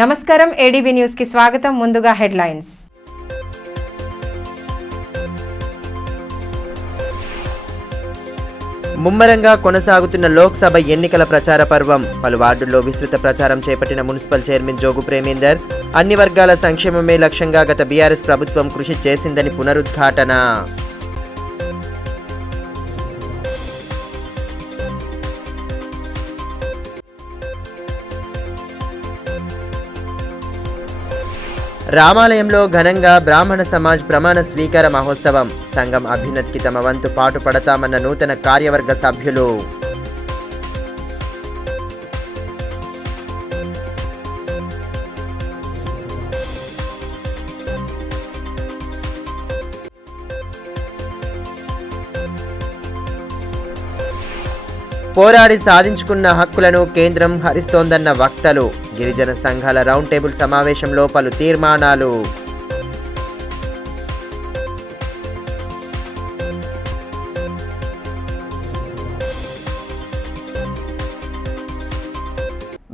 నమస్కారం ADB news కి స్వాగతం. ముందుగా హెడ్లైన్స్. ముమ్మరంగా కొనసాగుతున్న లోక్సభ ఎన్నికల ప్రచార పర్వం. పలు వార్డుల్లో విస్తృత ప్రచారం చేపట్టిన మున్సిపల్ చైర్మన్ జోగు ప్రేమేందర్ అన్ని వర్గాల సంక్షేమమే లక్ష్యంగా గత బీఆర్ఎస్ ప్రభుత్వం కృషి చేసిందని పునరుద్ఘాటన. రామాలయంలో ఘనంగా బ్రాహ్మణ సమాజ్ ప్రమాణ స్వీకార మహోత్సవం. సంఘం అభ్యున్నతికి తమ వంతు పాటుపడతామన్న నూతన కార్యవర్గ సభ్యులు. పోరాడి సాధించుకున్న హక్కులను కేంద్రం హరిస్తోందన్న వక్తలు. గిరిజన సంఘాల రౌండ్ టేబుల్ సమావేశంలో పలు తీర్మానాలు.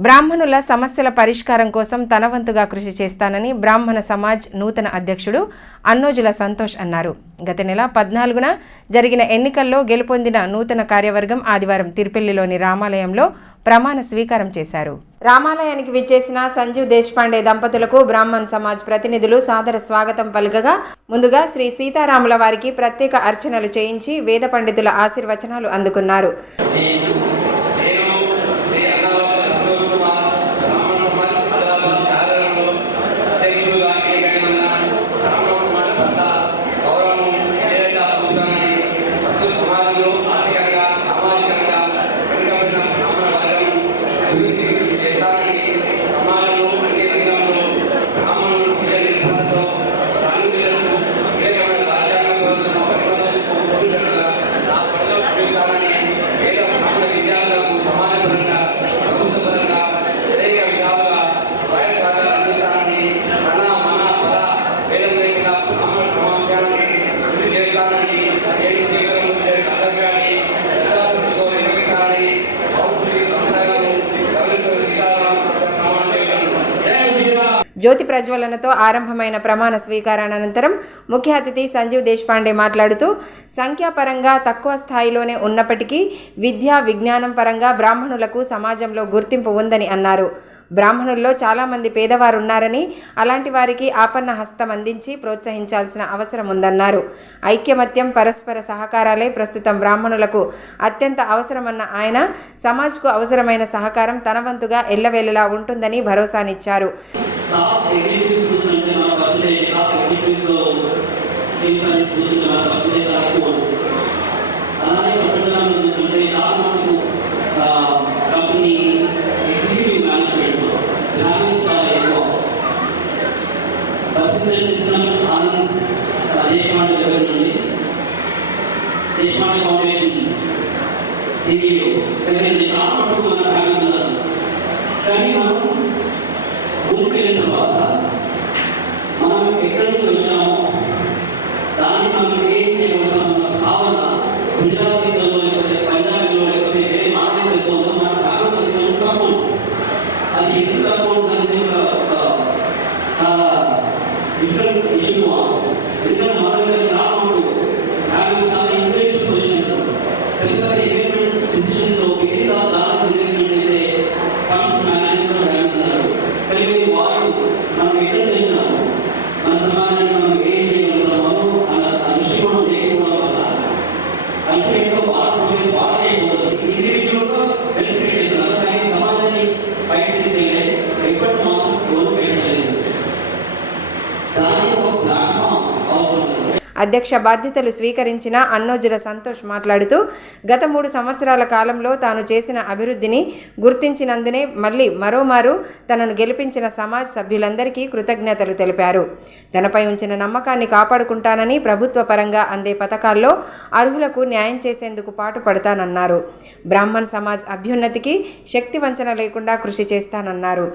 బ్రాహ్మణుల సమస్యల పరిష్కారం కోసం తన వంతుగా కృషి చేస్తానని బ్రాహ్మణ సమాజ్ నూతన అధ్యక్షుడు అన్నోజుల సంతోష్ అన్నారు. గత నెల 14న జరిగిన ఎన్నికల్లో గెలుపొందిన నూతన కార్యవర్గం ఆదివారం తిరుపల్లిలోని రామాలయంలో ప్రమాణ స్వీకారం చేశారు. రామాలయానికి విచ్చేసిన సంజీవ్ దేశపాండే దంపతులకు బ్రాహ్మణ్ సమాజ్ ప్రతినిధులు సాదర స్వాగతం పలుకగా ముందుగా శ్రీ సీతారాముల వారికి ప్రత్యేక అర్చనలు చేయించి వేద పండితుల ఆశీర్వచనాలు అందుకున్నారు. జ్యోతి ప్రజ్వలనతో ఆరంభమైన ప్రమాణ స్వీకారానంతరం ముఖ్య అతిథి సంజీవ్ దేశపాండే మాట్లాడుతూ సంఖ్యాపరంగా తక్కువ స్థాయిలోనే ఉన్నప్పటికీ విద్యా విజ్ఞానం పరంగా బ్రాహ్మణులకు సమాజంలో గుర్తింపు ఉందని అన్నారు. బ్రాహ్మణుల్లో చాలామంది పేదవారు ఉన్నారని అలాంటి వారికి ఆపన్న హస్తం అందించి ప్రోత్సహించాల్సిన అవసరం ఉందన్నారు. ఐక్యమత్యం పరస్పర సహకారాలే ప్రస్తుతం బ్రాహ్మణులకు అత్యంత అవసరమన్న ఆయన సమాజ్కు అవసరమైన సహకారం తన వంతుగా ఎల్లవేళలా ఉంటుందని భరోసానిచ్చారు. దేశపాండే ఫౌండేషన్ సిఇఓ చాలా మటుకు మనం భావిస్తున్నారు. కానీ మనం ముందుకెళ్ళిన తర్వాత మనం ఎక్కడి నుంచి వచ్చామో దాన్ని మనం ఏం చేయగలుగుతామన్న భావన గుజరాతీలో లేకపోతే పంజాబీలో లేకపోతే వేరే మాట్లాడుతూ మన భాగవతంలో అది ఎందుకు తక్కువ చాలా డిఫరెంట్ ఇష్యూ. ఎందుకంటే మన దగ్గర చాలా మటుకు చాలా ఇన్ఫ్లేషన్ పొజిషన్ తెలుగు ఇన్వెస్ట్మెంట్ డిసిషన్స్లో మిగతా బ్యాలెన్స్ ఇన్వెస్ట్మెంట్ చేసే ఫండ్స్ మేనేజ్మెంట్ భావిస్తున్నారు. కలిగి వారు మనం ఎక్కడ చేసినాము మన సమాజానికి మనం ఏం చేయగలుగుతామో అన్న దృష్టికోణం లేకపోవడం వల్ల అల్టిమేట్గా వారు ప్రొఫెస్ వాడలేకపోతుంది. ఇండివిజువల్గా బెనిఫిట్ చేస్తున్నారు కానీ సమాజాన్ని పైకి తీసుకెళ్ళే ఎప్పటి మాత్రం ఎవరు పెట్టలేదు. దానికి ఒక ప్లాట్ఫామ్ అవసరం. అధ్యక్ష బాధ్యతలు స్వీకరించిన అన్నోజుల సంతోష్ మాట్లాడుతూ గత 3 సంవత్సరాల కాలంలో తాను చేసిన అభివృద్ధిని గుర్తించినందునే మళ్ళీ మరోమారు తనను గెలిపించిన సమాజ్ సభ్యులందరికీ కృతజ్ఞతలు తెలిపారు. తనపై ఉంచిన నమ్మకాన్ని కాపాడుకుంటానని ప్రభుత్వ పరంగా అందే పథకాల్లో అర్హులకు న్యాయం చేసేందుకు పాటుపడతానన్నారు. బ్రాహ్మణ్ సమాజ్ అభ్యున్నతికి శక్తి వంచన లేకుండా కృషి చేస్తానన్నారు.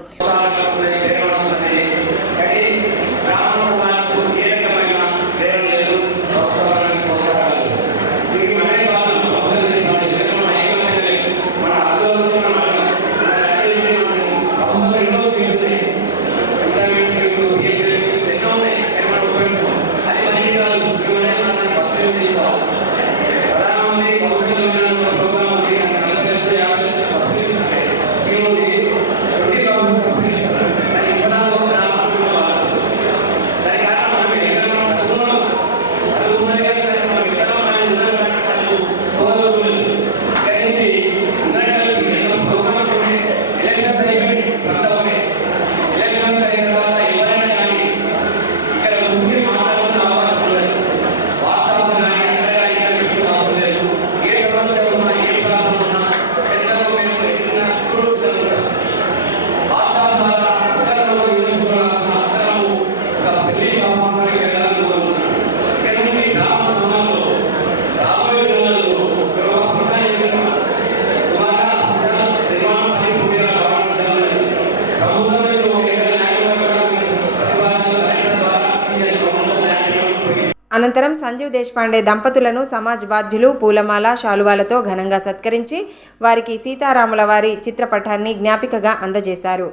అనంతరం సంజీవ్ దేశపాండే దంపతులను సమాజ్ బాధ్యులు పూలమాల శాలువాలతో ఘనంగా సత్కరించి వారికి సీతారాముల వారి చిత్రపటాన్ని జ్ఞాపికగా అందజేశారు.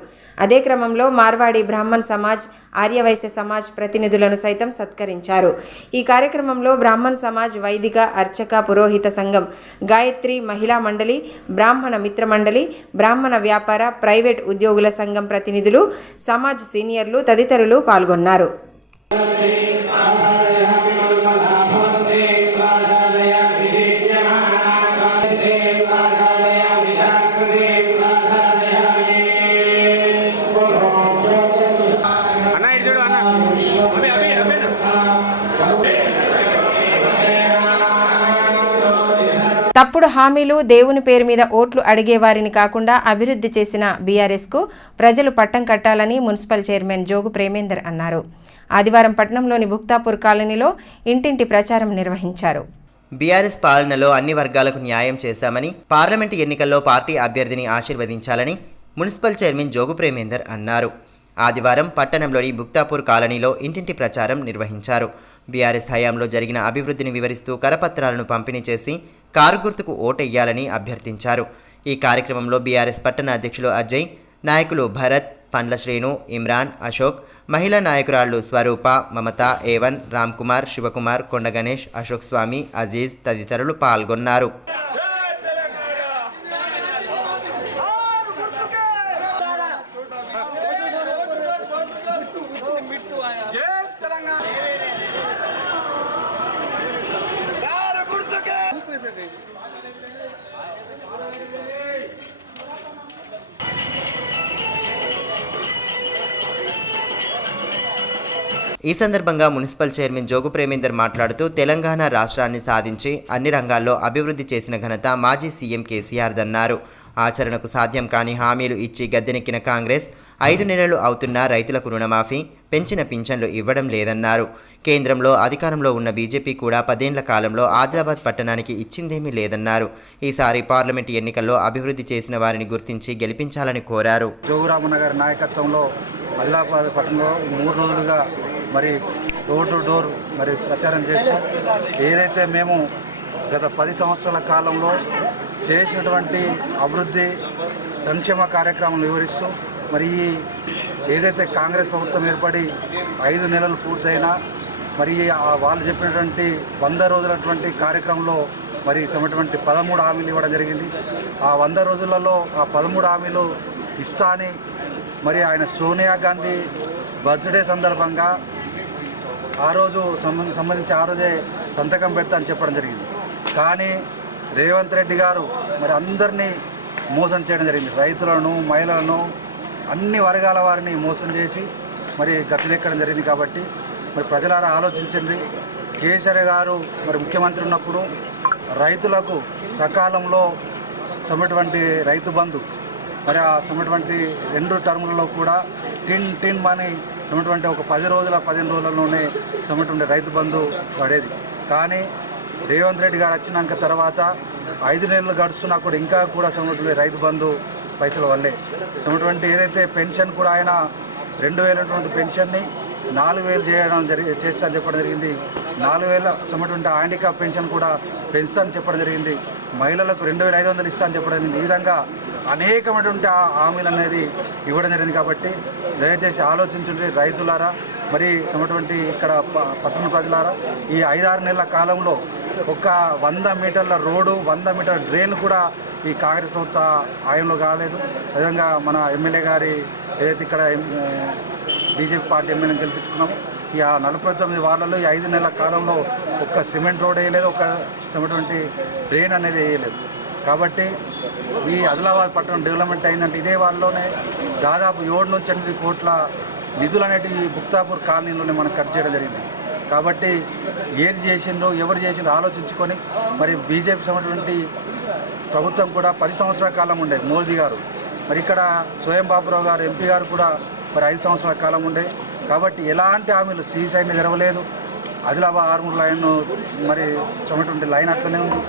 అదే క్రమంలో మార్వాడి బ్రాహ్మణ్ సమాజ్, ఆర్యవైశ్య సమాజ్ ప్రతినిధులను సైతం సత్కరించారు. ఈ కార్యక్రమంలో బ్రాహ్మణ్ సమాజ్ వైదిక అర్చక పురోహిత సంఘం, గాయత్రి మహిళా మండలి, బ్రాహ్మణ మిత్ర మండలి, బ్రాహ్మణ వ్యాపార ప్రైవేట్ ఉద్యోగుల సంఘం ప్రతినిధులు, సమాజ్ సీనియర్లు తదితరులు పాల్గొన్నారు. తప్పుడు హామీలు, దేవుని పేరు మీద ఓట్లు అడిగేవారిని కాకుండా అభివృద్ధి చేసిన బీఆర్ఎస్కు ప్రజలు పట్టం కట్టాలని మున్సిపల్ చైర్మన్ జోగు ప్రేమేందర్ అన్నారు. ఆదివారం పట్టణంలోని భుక్తాపూర్ కాలనీలో ఇంటింటి ప్రచారం నిర్వహించారు. బీఆర్ఎస్ పాలనలో అన్ని వర్గాలకు న్యాయం చేశామని, పార్లమెంటు ఎన్నికల్లో పార్టీ అభ్యర్థిని ఆశీర్వదించాలని మున్సిపల్ చైర్మన్ జోగు ప్రేమేందర్ అన్నారు. ఆదివారం పట్టణంలోని భుక్తాపూర్ కాలనీలో ఇంటింటి ప్రచారం నిర్వహించారు. బీఆర్ఎస్ హయాంలో జరిగిన అభివృద్ధిని వివరిస్తూ కరపత్రాలను పంపిణీ చేసి కారు గుర్తుకు ఓటెయ్యాలని అభ్యర్థించారు. ఈ కార్యక్రమంలో బీఆర్ఎస్ పట్టణ అధ్యక్షులు అజయ్, నాయకులు భరత్, పండ్ల శ్రీను, ఇమ్రాన్, అశోక్, మహిళా నాయకురాళ్లు స్వరూప, మమత, ఏవన్, రామ్ కుమార్, శివకుమార్, కొండ గణేష్, అశోక్ స్వామి, అజీజ్ తదితరులు పాల్గొన్నారు. ఈ సందర్భంగా మున్సిపల్ చైర్మన్ జోగు ప్రేమేందర్ మాట్లాడుతూ తెలంగాణ రాష్ట్రాన్ని సాధించి అన్ని రంగాల్లో అభివృద్ధి చేసిన ఘనత మాజీ సీఎం కేసీఆర్దన్నారు. ఆచరణకు సాధ్యం కాని హామీలు ఇచ్చి గద్దెనెక్కిన కాంగ్రెస్ 5 నెలలు అవుతున్నా రైతులకు రుణమాఫీ, పెంచిన పింఛన్లు ఇవ్వడం లేదన్నారు. కేంద్రంలో అధికారంలో ఉన్న బీజేపీ కూడా 10 ఏళ్ల కాలంలో ఆదిలాబాద్ పట్టణానికి ఇచ్చిందేమీ లేదన్నారు. ఈసారి పార్లమెంటు ఎన్నికల్లో అభివృద్ధి చేసిన వారిని గుర్తించి గెలిపించాలని కోరారు. జోగురామన్న గారి నాయకత్వంలో ఆదిలాబాద్ పట్టణంలో 3 రోజులుగా మరి డోర్ టు డోర్ మరి ప్రచారం చేస్తూ ఏదైతే మేము గత 10 సంవత్సరాల కాలంలో చేసినటువంటి అభివృద్ధి సంక్షేమ కార్యక్రమాలు వివరిస్తూ మరి ఏదైతే కాంగ్రెస్ ప్రభుత్వం ఏర్పడి 5 నెలలు పూర్తయినా మరి వాళ్ళు చెప్పినటువంటి 100 రోజులటువంటి కార్యక్రమంలో మరి సమటువంటి 13 హామీలు ఇవ్వడం జరిగింది. ఆ 100 రోజులలో ఆ 13 హామీలు ఇస్తా అని మరి ఆయన సోనియా గాంధీ బర్త్డే సందర్భంగా ఆ రోజు సంబంధించి ఆ రోజే సంతకం పెడతా అని చెప్పడం జరిగింది. కానీ రేవంత్ రెడ్డి గారు మరి అందరినీ మోసం చేయడం జరిగింది. రైతులను, మహిళలను, అన్ని వర్గాల వారిని మోసం చేసి మరి గతిలెక్కడం జరిగింది. కాబట్టి మరి ప్రజలారా ఆలోచించండి. కేసీఆర్ గారు మరి ముఖ్యమంత్రి ఉన్నప్పుడు రైతులకు సకాలంలో సమైనటువంటి రైతు బంధు మరి ఆ సమైనటువంటి 2 టర్ములలో కూడా టిన్ మనీ సమైనటువంటి ఒక 10 రోజుల 15 రోజులలోనే సమైనటువంటి రైతు బంధు పడేది. కానీ రేవంత్ రెడ్డి గారు వచ్చినాక తర్వాత 5 నెలలు గడుస్తున్నా కూడా ఇంకా కూడా సమైనటువంటి రైతు బంధు పైసలు వల్లే సమైనటువంటి ఏదైతే పెన్షన్ కూడా ఆయన 2000 పెన్షన్ని 4000 చేయడం చేస్తా అని చెప్పడం జరిగింది. 4000 సమైనటువంటి హ్యాండిక్యాప్ పెన్షన్ కూడా పెంచుతా అని చెప్పడం జరిగింది. మహిళలకు 2500 ఇస్తా అని చెప్పడం జరిగింది. ఈ విధంగా అనేకమైనటువంటి హామీలు అనేది ఇవ్వడం జరిగింది. కాబట్టి దయచేసి ఆలోచించండి రైతులారా, మరి సమైనటువంటి ఇక్కడ పట్టణ ప్రజలారా. ఈ 5-6 నెలల కాలంలో ఒక 100 మీటర్ల రోడ్డు, 100 మీటర్ల డ్రైన్ కూడా ఈ కాంగ్రెస్ ప్రభుత్వ ఆయంలో కాలేదు. అదేవిధంగా మన ఎమ్మెల్యే గారి ఏదైతే ఇక్కడ బీజేపీ పార్టీ ఎమ్మెల్యేని గెలిపించుకున్నాము, ఈ 49 వార్డులలో ఈ 5 నెలల కాలంలో ఒక్క సిమెంట్ రోడ్ వేయలేదు, ఒక సమైనటువంటి డ్రైన్ అనేది వేయలేదు. కాబట్టి ఈ ఆదిలాబాద్ పట్టణం డెవలప్మెంట్ అయిందంటే ఇదే వాళ్ళలోనే దాదాపు 7 నుంచి 8 కోట్ల నిధులు అనేవి ఈ భుక్తాపూర్ కాలనీలోనే మనం ఖర్చు చేయడం జరిగింది. కాబట్టి ఏది చేసిండ్రో ఎవరు చేసిండ్రో ఆలోచించుకొని మరి బీజేపీ సంబంధించినటువంటి ప్రభుత్వం కూడా 10 సంవత్సరాల కాలం ఉండేది మోదీ గారు. మరి ఇక్కడ స్వయం బాబురావు గారు ఎంపీ గారు కూడా మరి 5 సంవత్సరాల కాలం ఉండే. కాబట్టి ఎలాంటి హామీలు సైడ్ని జరగలేదు. ఆదిలాబాద్ ఆర్మూర్ లైన్ మరి సమైనటువంటి లైన్ అట్లనే ఉంది.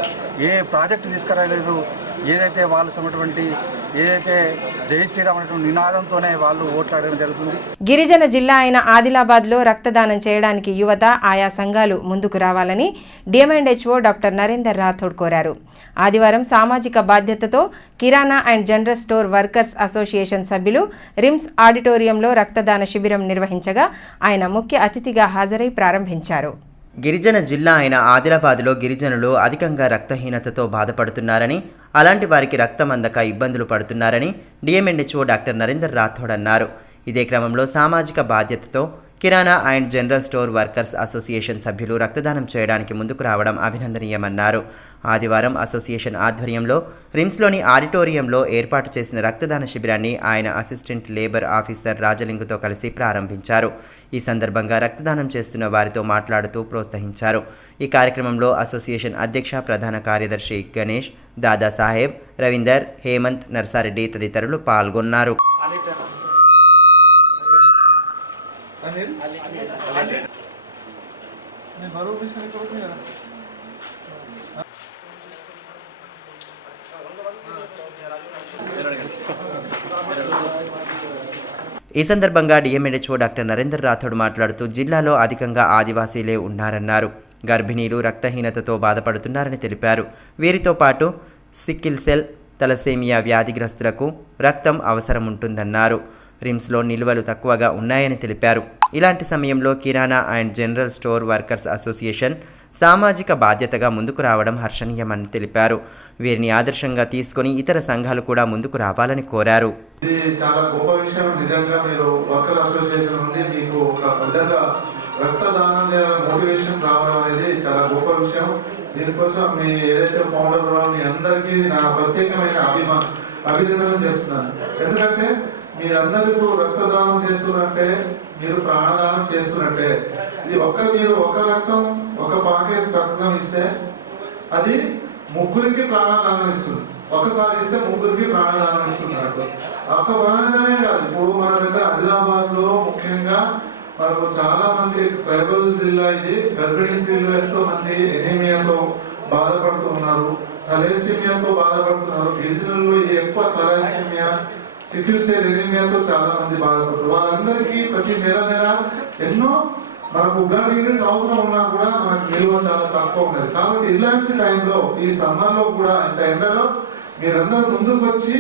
ఏ ప్రాజెక్టు తీసుకురాలేదు. ఏదైతే వాళ్ళు సమైనటువంటి ఏదైతే జై శ్రీరామ్ అనేటువంటి నినాదంతోనే వాళ్ళు ఓట్లాడడం జరుగుతుంది. గిరిజన జిల్లా అయిన ఆదిలాబాద్లో రక్తదానం చేయడానికి యువత ఆయా సంఘాలు ముందుకు రావాలని డిఎంఎండ్హెచ్ఓ డాక్టర్ నరేందర్ రాథోడ్ కోరారు. ఆదివారం సామాజిక బాధ్యతతో kirana and general store workers association సభ్యులు రిమ్స్ ఆడిటోరియంలో రక్తదాన శిబిరం నిర్వహించగా ఆయన ముఖ్య అతిథిగా హాజరై ప్రారంభించారు. గిరిజన జిల్లా అయిన ఆదిలాబాద్లో గిరిజనులు అధికంగా రక్తహీనతతో బాధపడుతున్నారని, అలాంటి వారికి రక్తం అందక ఇబ్బందులు పడుతున్నారని డిఎంఎండ్హెచ్ఓ డాక్టర్ నరేందర్ రాథోడ్ అన్నారు. ఇదే క్రమంలో సామాజిక బాధ్యతతో kirana and general store workers association సభ్యులు రక్తదానం చేయడానికి ముందుకు రావడం అభినందనీయమన్నారు. ఆదివారం అసోసియేషన్ ఆధ్వర్యంలో రిమ్స్లోని ఆడిటోరియంలో ఏర్పాటు చేసిన రక్తదాన శిబిరాన్ని ఆయన అసిస్టెంట్ లేబర్ ఆఫీసర్ రాజలింగుతో కలిసి ప్రారంభించారు. ఈ సందర్భంగా రక్తదానం చేస్తున్న వారితో మాట్లాడుతూ ప్రోత్సహించారు. ఈ కార్యక్రమంలో అసోసియేషన్ అధ్యక్ష ప్రధాన కార్యదర్శి గణేష్, దాదాసాహెబ్, రవీందర్, హేమంత్, నర్సారెడ్డి తదితరులు పాల్గొన్నారు. ఈ సందర్భంగా డిఎంఎండ్హెచ్ఓ డాక్టర్ నరేందర్ రాథోడ్ మాట్లాడుతూ జిల్లాలో అధికంగా ఆదివాసీలే ఉన్నారన్నారు. గర్భిణీలు రక్తహీనతతో బాధపడుతున్నారని తెలిపారు. వీరితో పాటు సిక్కిల్ సెల్, తలసేమియా వ్యాధిగ్రస్తులకు రక్తం అవసరం ఉంటుందన్నారు. రిమ్స్లో నిల్వలు తక్కువగా ఉన్నాయని తెలిపారు. ఇలాంటి సమయంలో kirana and general store workers association సామాజిక బాధ్యతగా ముందుకు రావడం హర్షణీయమని తెలిపారు. వీరిని ఆదర్శంగా తీసుకొని ఇతర సంఘాలు కూడా ముందుకు రావాలని కోరారు. ఇది చాలా గొప్ప విషయం. నిజంగా మీరు వర్కర్ అసోసియేషన్ నుండి మీకు ఒక విధంగా రక్తదానం చేయాలని మోటివేషన్ రావడం అనేది చాలా గొప్ప విషయం. దీనికోసం మీ ఏదైతే ఫౌండర్ మీ అందరికీ నా ప్రత్యేకమైన అభినందనలు చేస్తున్నాను. ఎందుకంటే మీరందరూ రక్తదానం చేస్తున్నట్టే మీరు ప్రాణదానం చేస్తున్నట్టే. ఇది మీరు ఒక రక్తం, ఒక పాకెట్ రక్తం ఇస్తే అది ముగ్గురికి ప్రాణదానం ఇస్తుంది. ఒకసారి ఇస్తే ముగ్గురికి ప్రాణదానం ఇస్తున్నట్టు. ఒక ప్రాణదానే కాదు, ఇప్పుడు మన దగ్గర ఆదిలాబాద్ లో ముఖ్యంగా మనకు చాలా మంది ట్రైబల్ జిల్లా ఇది. గర్భిణీ స్త్రీలు ఎంతో మంది ఎనీమియాతో బాధపడుతూ ఉన్నారు, తలేసిమియాతో బాధపడుతున్నారు. గిరిజనుల్లో ఇది ఎక్కువ తలేసిమియా, సికిల్ సెల్ ఎనీమియాతో చాలా మంది బాధపడుతున్నారు. వాళ్ళందరికీ ప్రతి నెల ఎన్నో మనకు బ్లడ్ యూనిట్స్ అవసరం ఉన్నా కూడా మనకు నిల్వ చాలా తక్కువ ఉన్నది. కాబట్టి ఇలాంటి టైంలో ఈ సమ్మర్లో కూడా ఇంత ఎండలో మీరందరూ ముందుకు వచ్చి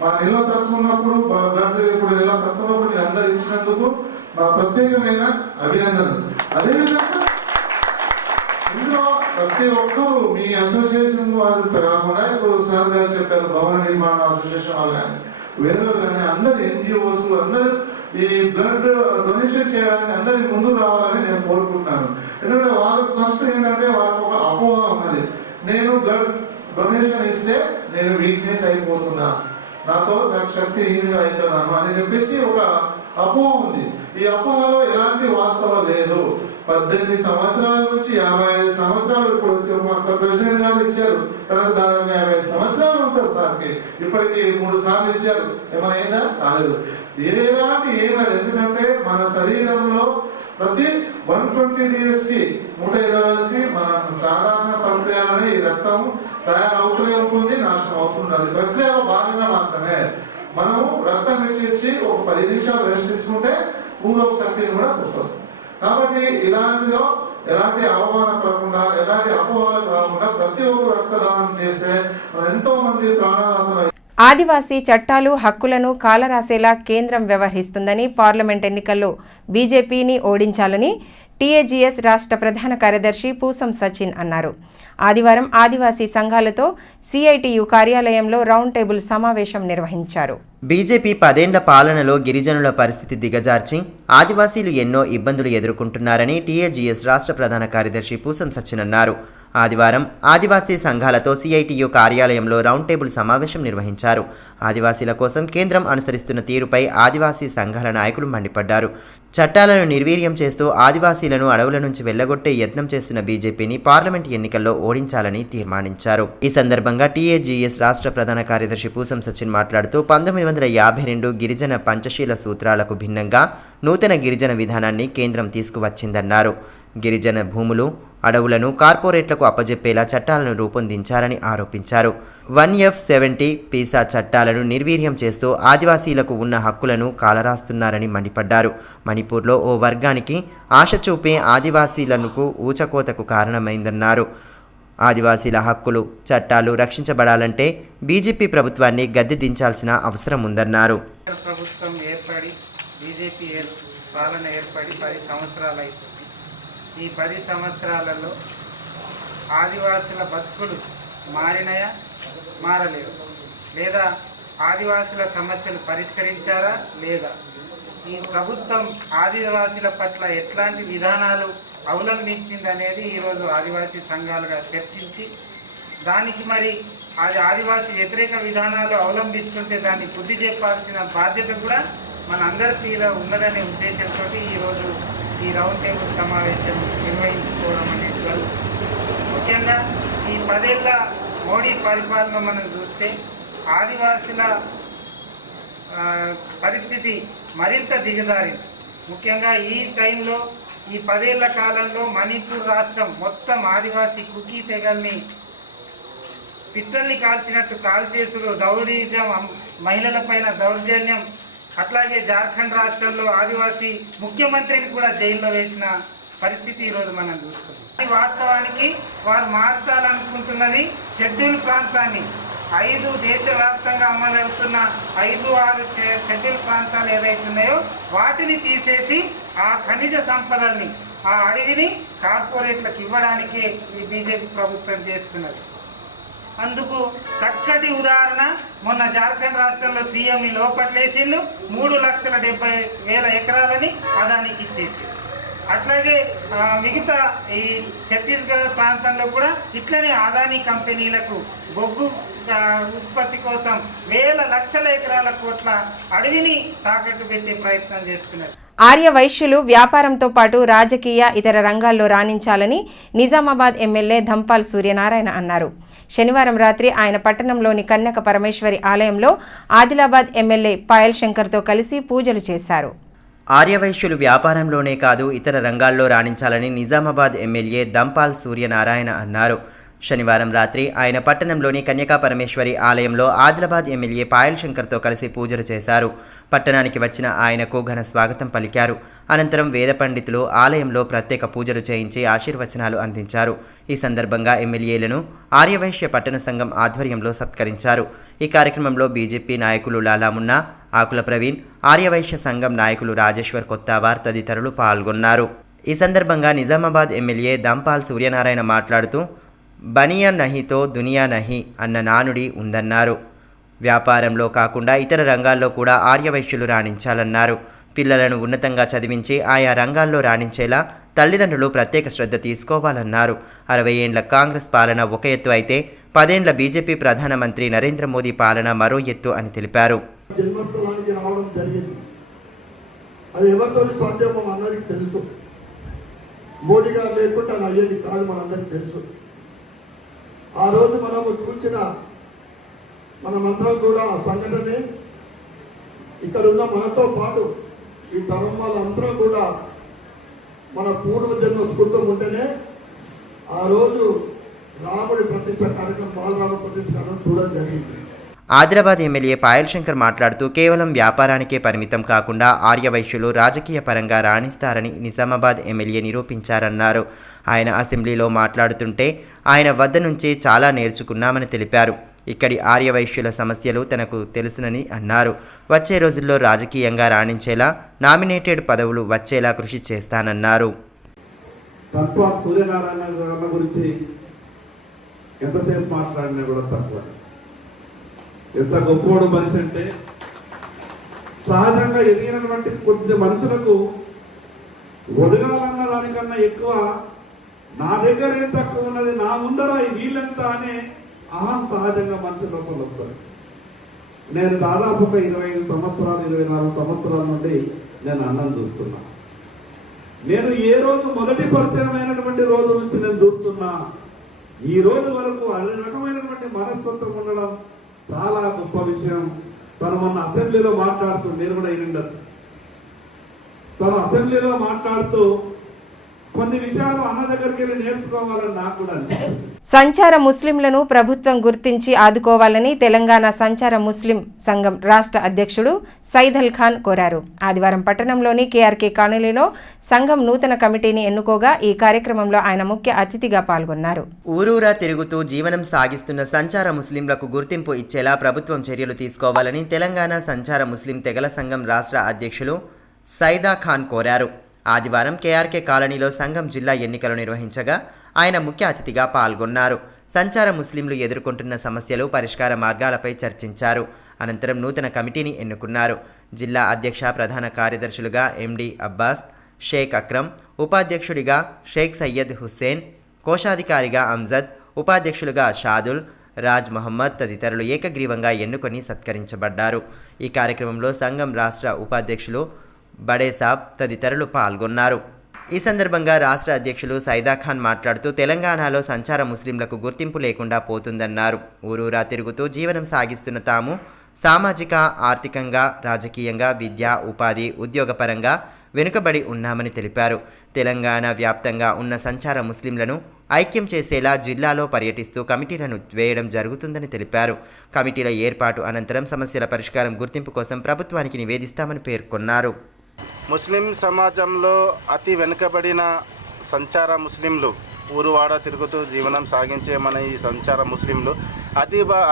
మా నిల్వ తక్కువ ఉన్నప్పుడు బ్లడ్ ఇప్పుడు నిల్వ తక్కువ ఉన్నప్పుడు మీరు అందరూ ఇచ్చినందుకు మా ప్రత్యేకమైన అభినందనలు. అదేవిధంగా ఇందులో ప్రతి ఒక్కరూ మీ అసోసియేషన్ వాళ్ళు కాకుండా ఇప్పుడు సార్ గారు చెప్పారు భవన నిర్మాణ అసోసియేషన్ వాళ్ళు కానీ వేరే కానీ అందరు ఎన్జిఓస్ అందరూ ఈ బ్లడ్ డొనేషన్ చేయడానికి అందరికి ముందుకు రావాలని నేను కోరుకుంటున్నాను. ఎందుకంటే వాళ్ళకి ఫస్ట్ ఏంటంటే వాళ్ళకి ఒక అపోహ ఉన్నది, నేను బ్లడ్ డొనేషన్ ఇస్తే నేను వీక్నెస్ అయిపోతున్నా, నాకు శక్తిహీనంగా అవుతున్నాను అని చెప్పేసి ఒక అపోహ ఉంది. ఈ అపోహలో ఎలాంటి వాస్తవం లేదు. 18 సంవత్సరాల నుంచి 55 సంవత్సరాలు ఇప్పుడు వచ్చి ప్రెసిడెంట్ గారు ఇచ్చారు, తనకు దాదాపు 50 సంవత్సరాలు ఉంటారు సార్కి. ఇప్పటికి 3 సార్లు ఇచ్చారు, ఏమైనా కాలేదు. ఎలాంటి ఏమైనా, ఎందుకంటే మన శరీరంలో ప్రతి 120 days కి 120 మన సాధారణ ప్రక్రియలని ఈ రక్తం తయారవుతూనే ఉంటుంది, నాశనం అవుతుంది. అది ప్రక్రియలో భాగంగా మాత్రమే. మనము రక్తం ఇచ్చేసి ఒక 10 నిమిషాలు రెస్ట్ తీసుకుంటే పూర్వపు శక్తిని కూడా వస్తుంది. కాబట్టి ఇలాంటిలో ఎలాంటి అవమానపడకుండా ఎలాంటి అపోహలు కాకుండా ప్రతి ఒక్కరు రక్తదానం చేస్తే ఎంతో మంది ప్రాణాలు. ఆదివాసీ చట్టాలు హక్కులను కాలరాసేలా కేంద్రం వ్యవహరిస్తుందని, పార్లమెంట్ ఎన్నికల్లో బీజేపీని ఓడించాలని టీఏజీఎస్ రాష్ట్ర ప్రధాన కార్యదర్శి పూసం సచిన్ అన్నారు. ఆదివారం ఆదివాసీ సంఘాలతో సిఐటియు కార్యాలయంలో రౌండ్ టేబుల్ సమావేశం నిర్వహించారు. బీజేపీ 10 ఏళ్ల పాలనలో గిరిజనుల పరిస్థితి దిగజార్చి ఆదివాసీలు ఎన్నో ఇబ్బందులు ఎదుర్కొంటున్నారని టీఏజీఎస్ రాష్ట్ర ప్రధాన కార్యదర్శి పూసం సచిన్ అన్నారు. ఆదివారం ఆదివాసీ సంఘాలతో సిఐటియు కార్యాలయంలో రౌండ్ టేబుల్ సమావేశం నిర్వహించారు. ఆదివాసీల కోసం కేంద్రం అనుసరిస్తున్న తీరుపై ఆదివాసీ సంఘాల నాయకులు మండిపడ్డారు. చట్టాలను నిర్వీర్యం చేస్తూ ఆదివాసీలను అడవుల నుంచి వెళ్లగొట్టే యత్నం చేస్తున్న బీజేపీని పార్లమెంట్ ఎన్నికల్లో ఓడించాలని తీర్మానించారు. ఈ సందర్భంగా టీఏజీఎస్ రాష్ట్ర ప్రధాన కార్యదర్శి పూసం సచిన్ మాట్లాడుతూ 1952 గిరిజన పంచశీల సూత్రాలకు భిన్నంగా నూతన గిరిజన విధానాన్ని కేంద్రం తీసుకువచ్చిందన్నారు. గిరిజన భూములు, అడవులను కార్పొరేట్లకు అప్పజెప్పేలా చట్టాలను రూపొందించారని ఆరోపించారు. 1F70 పీసా చట్టాలను నిర్వీర్యం చేస్తూ ఆదివాసీలకు ఉన్న హక్కులను కాలరాస్తున్నారని మండిపడ్డారు. మణిపూర్లో ఓ వర్గానికి ఆశ చూపే ఆదివాసీలకు ఊచకోతకు కారణమైందన్నారు. ఆదివాసీల హక్కులు చట్టాలు రక్షించబడాలంటే బీజేపీ ప్రభుత్వాన్ని గద్దె దించాల్సిన అవసరం ఉందన్నారు. ప్రభుత్వం ఏర్పడి బీజేపీ పాలన ఏర్పడి 10 సంవత్సరాలు అవుతుంది. ఈ 10 సంవత్సరాలలో ఆదివాసుల బతుకులు మారినాయా, మారలేదు? లేదా ఆదివాసుల సమస్యలు పరిష్కరించారా లేదా? ఈ ప్రభుత్వం ఆదివాసుల పట్ల ఎట్లాంటి విధానాలు అవలంబించిందనేది ఈరోజు ఆదివాసీ సంఘాలుగా చర్చించి దానికి మరి ఆదివాసీ వ్యతిరేక విధానాలు అవలంబిస్తుంటే దాన్ని బుద్ధి చెప్పాల్సిన బాధ్యత కూడా మన అందరి మీద ఉన్నదనే ఉద్దేశంతో ఈరోజు ఈ రౌండ్ టేబుల్ సమావేశం నిర్వహించుకోవడం అనేది జరుగుతుంది. ముఖ్యంగా ఈ 10 ఏళ్ల మోడీ పరిపాలన మనం చూస్తే ఆదివాసుల పరిస్థితి మరింత దిగజారింది. ముఖ్యంగా ఈ టైంలో ఈ 10 ఏళ్ల కాలంలో మణిపూర్ రాష్ట్రం మొత్తం ఆదివాసీ కుకీ తెగల్ని పిట్టల్ని కాల్చినట్టు కాల్చేసుడు, దౌర్జన్యం, మహిళలపైన దౌర్జన్యం, అట్లాగే జార్ఖండ్ రాష్ట్రంలో ఆదివాసీ ముఖ్యమంత్రిని కూడా జైల్లో వేసిన పరిస్థితి ఈరోజు మనం చూస్తున్నాం. వాస్తవానికి వారు మార్చాలనుకుంటున్నది షెడ్యూల్ ప్రాంతాన్ని. 5 దేశవ్యాప్తంగా అమలవుతున్న 5-6 షెడ్యూల్ ప్రాంతాలు ఏదైతున్నాయో వాటిని తీసేసి ఆ ఖనిజ సంపదల్ని, ఆ అడవిని కార్పొరేట్లకు ఇవ్వడానికి ఈ బీజేపీ ప్రభుత్వం చేస్తున్నది. అందుకు చక్కటి ఉదాహరణ మొన్న జార్ఖండ్ రాష్ట్రంలో సీఎంని లోపట్లేసిండు, 3,70,000 ఎకరాలని అదానికి ఇచ్చేసి. అట్లాగే మిగతా ఈ ఛత్తీస్గఢ్ ప్రాంతంలో కూడా ఇట్లనే అదానీ కంపెనీలకు బొగ్గు ఉత్పత్తి కోసం వేల లక్షల ఎకరాల కోట్ల అడవిని తాకట్టు పెట్టే ప్రయత్నం చేస్తున్నారు. ఆర్య వైశ్యులు వ్యాపారంతో పాటు రాజకీయ ఇతర రంగాల్లో రాణించాలని నిజామాబాద్ ఎమ్మెల్యే ధంపాల్ సూర్యనారాయణ అన్నారు. శనివారం రాత్రి ఆయన పట్టణంలోని కన్యక పరమేశ్వరి ఆలయంలో ఆదిలాబాద్ ఎమ్మెల్యే పాయల్ శంకర్తో కలిసి పూజలు చేశారు. ఆర్యవైశ్యులు వ్యాపారంలోనే కాదు ఇతర రంగాల్లో రాణించాలని నిజామాబాద్ ఎమ్మెల్యే దంపాల్ సూర్యనారాయణ అన్నారు. శనివారం రాత్రి ఆయన పట్టణంలోని కన్యకా పరమేశ్వరి ఆలయంలో ఆదిలాబాద్ ఎమ్మెల్యే పాయల్ శంకర్తో కలిసి పూజలు చేశారు. పట్టణానికి వచ్చిన ఆయనకు ఘన స్వాగతం పలికారు. అనంతరం వేద పండితులు ఆలయంలో ప్రత్యేక పూజలు చేయించి ఆశీర్వచనాలు అందించారు. ఈ సందర్భంగా ఎమ్మెల్యేలను ఆర్యవైశ్య పట్టణ సంఘం ఆధ్వర్యంలో సత్కరించారు. ఈ కార్యక్రమంలో బీజేపీ నాయకులు లాలామున్నా, ఆకుల ప్రవీణ్, ఆర్యవైశ్య సంఘం నాయకులు రాజేశ్వర్ కొత్తవార్ తదితరులు పాల్గొన్నారు. ఈ సందర్భంగా నిజామాబాద్ ఎమ్మెల్యే దంపాల్ సూర్యనారాయణ మాట్లాడుతూ బనియా నహితో దునియా నహి అన్న నానుడి ఉందన్నారు. వ్యాపారంలో కాకుండా ఇతర రంగాల్లో కూడా ఆర్యవైశ్యులు రాణించాలన్నారు. పిల్లలను ఉన్నతంగా చదివించి ఆయా రంగాల్లో రాణించేలా తల్లిదండ్రులు ప్రత్యేక శ్రద్ధ తీసుకోవాలన్నారు. 60 ఏండ్ల కాంగ్రెస్ పాలన ఒక ఎత్తు అయితే 10 ఏండ్ల బీజేపీ ప్రధానమంత్రి నరేంద్ర మోదీ పాలన మరో ఎత్తు అని తెలిపారు. జన్మస్థలానికి రావడం జరిగింది. అది ఎవరితో సాధ్యమో అందరికీ తెలుసు. మోడీ గారు లేకుండా అది అయ్యేది కాదు, మనందరికీ తెలుసు. ఆ రోజు మనము చూసిన మనమందరం కూడా ఆ సంఘటనే ఇక్కడ ఉన్న మనతో పాటు ఈ తరం వాళ్ళందరం కూడా మన పూర్వజన్మ స్ఫూర్తం ఉంటేనే ఆ రోజు రాముడి ప్రతిష్ట కార్యక్రమం, బాలరామ ప్రతిష్ట కార్యక్రమం చూడడం జరిగింది. ఆదిలాబాద్ ఎమ్మెల్యే పాయల్ శంకర్ మాట్లాడుతూ కేవలం వ్యాపారానికే పరిమితం కాకుండా ఆర్యవైశ్యులు రాజకీయ పరంగా రాణిస్తారని నిజామాబాద్ ఎమ్మెల్యే నిరూపించారన్నారు. ఆయన అసెంబ్లీలో మాట్లాడుతుంటే ఆయన వద్ద నుంచి చాలా నేర్చుకున్నామని తెలిపారు. ఇక్కడి ఆర్యవైశ్యుల సమస్యలు తనకు తెలుసునని అన్నారు. వచ్చే రోజుల్లో రాజకీయంగా రాణించేలా నామినేటెడ్ పదవులు వచ్చేలా కృషి చేస్తానన్నారు. సూర్యనారాయణ గురించి ఎంతసేపు మాట్లాడినా కూడా తక్కువ. ఎంత గొప్పవాడు మనిషి అంటే సహజంగా ఎదిగినటువంటి కొద్ది మనుషులకు ఒదగాలన్న దానికన్నా ఎక్కువ నా దగ్గర ఏం తక్కువ ఉన్నది, నా ముందర వీళ్ళెంత అనే అహం సహజంగా మనిషి లోపల వస్తుంది. నేను దాదాపు ఒక 25 సంవత్సరాలు 24 సంవత్సరాల నుండి నేను అన్నం చూస్తున్నా. నేను ఏ రోజు మొదటి పరిచయం అయినటువంటి రోజు నుంచి నేను చూస్తున్నా. ఈ రోజు వరకు అన్ని రకమైనటువంటి మనస్తత్వం ఉండడం చాలా గొప్ప విషయం. తను మొన్న అసెంబ్లీలో మాట్లాడుతూ, మీరు కూడా ఉండొచ్చు, తను అసెంబ్లీలో మాట్లాడుతూ కొన్ని విషయాలు అన్న దగ్గరికి వెళ్ళి నేర్చుకోవాలని నాకు కూడా అనిపిస్తుంది. సంచార ముస్లింలను ప్రభుత్వం గుర్తించి ఆదుకోవాలని తెలంగాణ సంచార ముస్లిం సంఘం రాష్ట్ర అధ్యక్షుడు సైదల్ ఖాన్ కోరారు. ఆదివారం పట్టణంలోని కేఆర్కే కాలనీలో సంఘం నూతన కమిటీని ఎన్నుకోగా ఈ కార్యక్రమంలో ఆయన ముఖ్య అతిథిగా పాల్గొన్నారు. ఊరూరా తిరుగుతూ జీవనం సాగిస్తున్న సంచార ముస్లింలకు గుర్తింపు ఇచ్చేలా ప్రభుత్వం చర్యలు తీసుకోవాలని తెలంగాణ సంచార ముస్లిం తెగల సంఘం రాష్ట్ర అధ్యక్షులు సైదా ఖాన్ కోరారు. ఆదివారం కేఆర్కే కాలనీలో సంఘం జిల్లా ఎన్నికలు నిర్వహించగా ఆయన ముఖ్య అతిథిగా పాల్గొన్నారు. సంచార ముస్లింలు ఎదుర్కొంటున్న సమస్యలు, పరిష్కార మార్గాలపై చర్చించారు. అనంతరం నూతన కమిటీని ఎన్నుకున్నారు. జిల్లా అధ్యక్ష, ప్రధాన కార్యదర్శులుగా ఎండి అబ్బాస్, షేక్ అక్రమ్, ఉపాధ్యక్షుడిగా షేక్ సయ్యద్ హుస్సేన్, కోశాధికారిగా అంజద్, ఉపాధ్యక్షులుగా షాదుల్, రాజ్ మహమ్మద్ తదితరులు ఏకగ్రీవంగా ఎన్నుకొని సత్కరించబడ్డారు. ఈ కార్యక్రమంలో సంఘం రాష్ట్ర ఉపాధ్యక్షులు బడేసాబ్ తదితరులు పాల్గొన్నారు. ఈ సందర్భంగా రాష్ట్ర అధ్యక్షులు సైదా ఖాన్ మాట్లాడుతూ తెలంగాణలో సంచార ముస్లింలకు గుర్తింపు లేకుండా పోతుందన్నారు. ఊరూరా తిరుగుతూ జీవనం సాగిస్తున్న తాము సామాజిక, ఆర్థికంగా, రాజకీయంగా, విద్య, ఉపాధి, ఉద్యోగపరంగా వెనుకబడి ఉన్నామని తెలిపారు. తెలంగాణ వ్యాప్తంగా ఉన్న సంచార ముస్లింలను ఐక్యం చేసేలా జిల్లాలో పర్యటిస్తూ కమిటీలను వేయడం జరుగుతుందని తెలిపారు. కమిటీల ఏర్పాటు అనంతరం సమస్యల పరిష్కారం, గుర్తింపు కోసం ప్రభుత్వానికి నివేదిస్తామని పేర్కొన్నారు. ముస్లిం సమాజంలో అతి వెనుకబడిన సంచార ముస్లింలు, ఊరువాడ తిరుగుతూ జీవనం సాగించే మన ఈ సంచార ముస్లింలు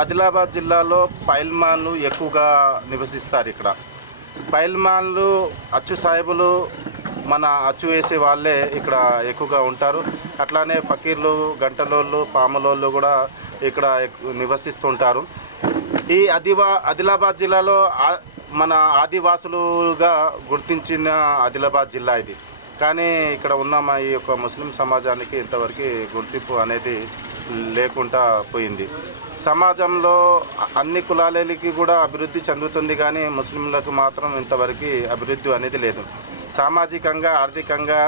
ఆదిలాబాద్ జిల్లాలో పైల్మాన్లు ఎక్కువగా నివసిస్తారు. ఇక్కడ పైల్మాన్లు, అచ్చు సాహిబులు, మన అచ్చు వేసే వాళ్ళే ఇక్కడ ఎక్కువగా ఉంటారు. అట్లానే ఫకీర్లు, గంటలోళ్ళు, పాములోళ్ళు కూడా ఇక్కడ నివసిస్తుంటారు. ఈ ఆదిలాబాద్ జిల్లాలో మన ఆదివాసులుగా గుర్తించిన ఆదిలాబాద్ జిల్లా ఇది. కానీ ఇక్కడ ఉన్న మా ఈ యొక్క ముస్లిం సమాజానికి ఇంతవరకు గుర్తింపు అనేది లేకుండా పోయింది. సమాజంలో అన్ని కులాలకి కూడా అభివృద్ధి చెందుతుంది, కానీ ముస్లింలకు మాత్రం ఇంతవరకు అభివృద్ధి అనేది లేదు. సామాజికంగా, ఆర్థికంగా,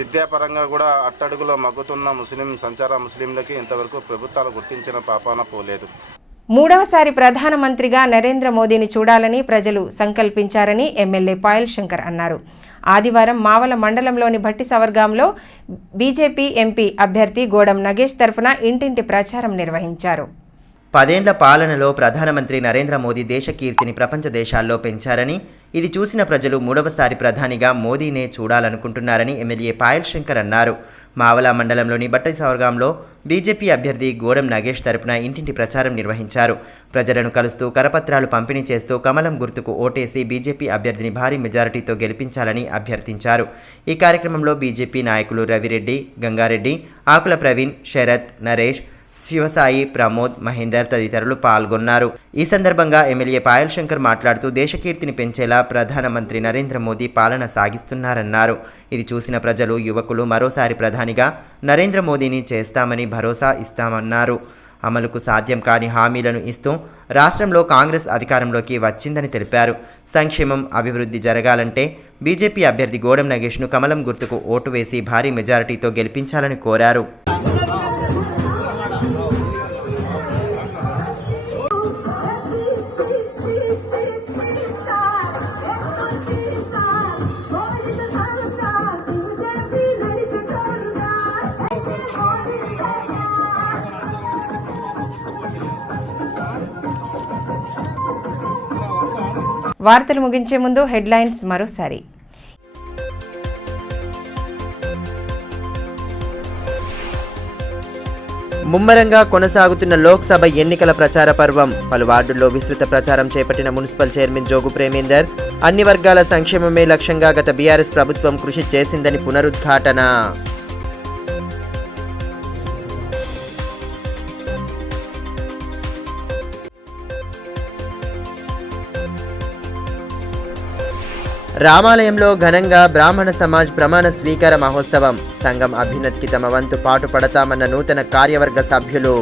విద్యాపరంగా కూడా అట్టడుగులో మగ్గుతున్న సంచార ముస్లింలకి ఇంతవరకు ప్రభుత్వాలు గుర్తించిన పాపాన పోలేదు. మూడవసారి ప్రధానమంత్రిగా నరేంద్ర మోదీని చూడాలని ప్రజలు సంకల్పించారని ఎమ్మెల్యే పాయల్ శంకర్ అన్నారు. ఆదివారం మావల మండలంలోని భట్టి సవర్గాంలో బీజేపీ ఎంపీ అభ్యర్థి గోడం నగేష్ తరఫున ఇంటింటి ప్రచారం నిర్వహించారు. 10 ఏళ్ల పాలనలో ప్రధానమంత్రి నరేంద్ర మోదీ దేశ కీర్తిని ప్రపంచ దేశాల్లో పెంచారని, ఇది చూసిన ప్రజలు మూడవసారి ప్రధానిగా మోదీనే చూడాలనుకుంటున్నారని ఎమ్మెల్యే పాయల్ శంకర్ అన్నారు. మావల మండలంలోని బట్టి సవర్గాంలో బీజేపీ అభ్యర్థి గోడం నగేష్ తరపున ఇంటింటి ప్రచారం నిర్వహించారు. ప్రజలను కలుస్తూ కరపత్రాలు పంపిణీ చేస్తూ కమలం గుర్తుకు ఓటేసి బీజేపీ అభ్యర్థిని భారీ మెజారిటీతో గెలిపించాలని అభ్యర్థించారు. ఈ కార్యక్రమంలో బీజేపీ నాయకులు రవిరెడ్డి, గంగారెడ్డి, ఆకుల ప్రవీణ్, శరత్, నరేష్, శివసాయి, ప్రమోద్, మహేందర్ తదితరులు పాల్గొన్నారు. ఈ సందర్భంగా ఎమ్మెల్యే పాయల్ శంకర్ మాట్లాడుతూ దేశకీర్తిని పెంచేలా ప్రధానమంత్రి నరేంద్ర మోదీ పాలన సాగిస్తున్నారన్నారు. ఇది చూసిన ప్రజలు, యువకులు మరోసారి ప్రధానిగా నరేంద్ర మోదీని చేస్తామని భరోసా ఇస్తామన్నారు. అమలుకు సాధ్యం కాని హామీలను ఇస్తూ రాష్ట్రంలో కాంగ్రెస్ అధికారంలోకి వచ్చిందని తెలిపారు. సంక్షేమం, అభివృద్ధి జరగాలంటే బీజేపీ అభ్యర్థి గోడం నగేష్ను కమలం గుర్తుకు ఓటు వేసి భారీ మెజారిటీతో గెలిపించాలని కోరారు. వార్తలు ముగించే ముందు హెడ్లైన్స్ మరోసారి. ముమ్మరంగా కొనసాగుతున్న లోక్సభ ఎన్నికల ప్రచార పర్వం. పలు వార్డుల్లో విస్తృత ప్రచారం చేపట్టిన మున్సిపల్ చైర్మన్ జోగు ప్రేమేందర్. అన్ని వర్గాల సంక్షేమమే లక్ష్యంగా గత బీఆర్ఎస్ ప్రభుత్వం కృషి చేసిందని పునరుద్ఘాటన. రామాలయంలో ఘనంగా బ్రాహ్మణ సమాజ్ ప్రమాణ స్వీకార మహోత్సవం. సంఘం అభ్యున్నతికి తమ వంతు పాటుపడతామన్న నూతన కార్యవర్గ సభ్యులు.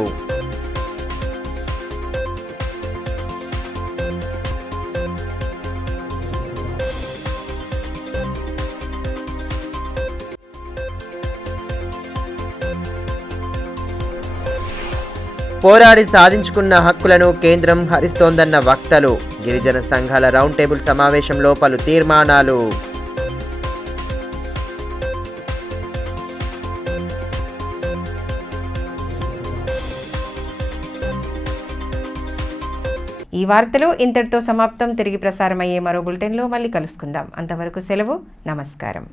పోరాడి సాధించుకున్న హక్కులను కేంద్రం హరిస్తోందన్న వక్తలు. గిరిజన సంఘాల రౌండ్ టేబుల్ సమావేశంలో పలు తీర్మానాలు. ఈ వార్తలు ఇంతటితో సమాప్తం. తిరిగి ప్రసారమయ్యే మరో బులెటిన్లో మళ్ళీ కలుసుకుందాం. అంతవరకు సెలవు. నమస్కారం.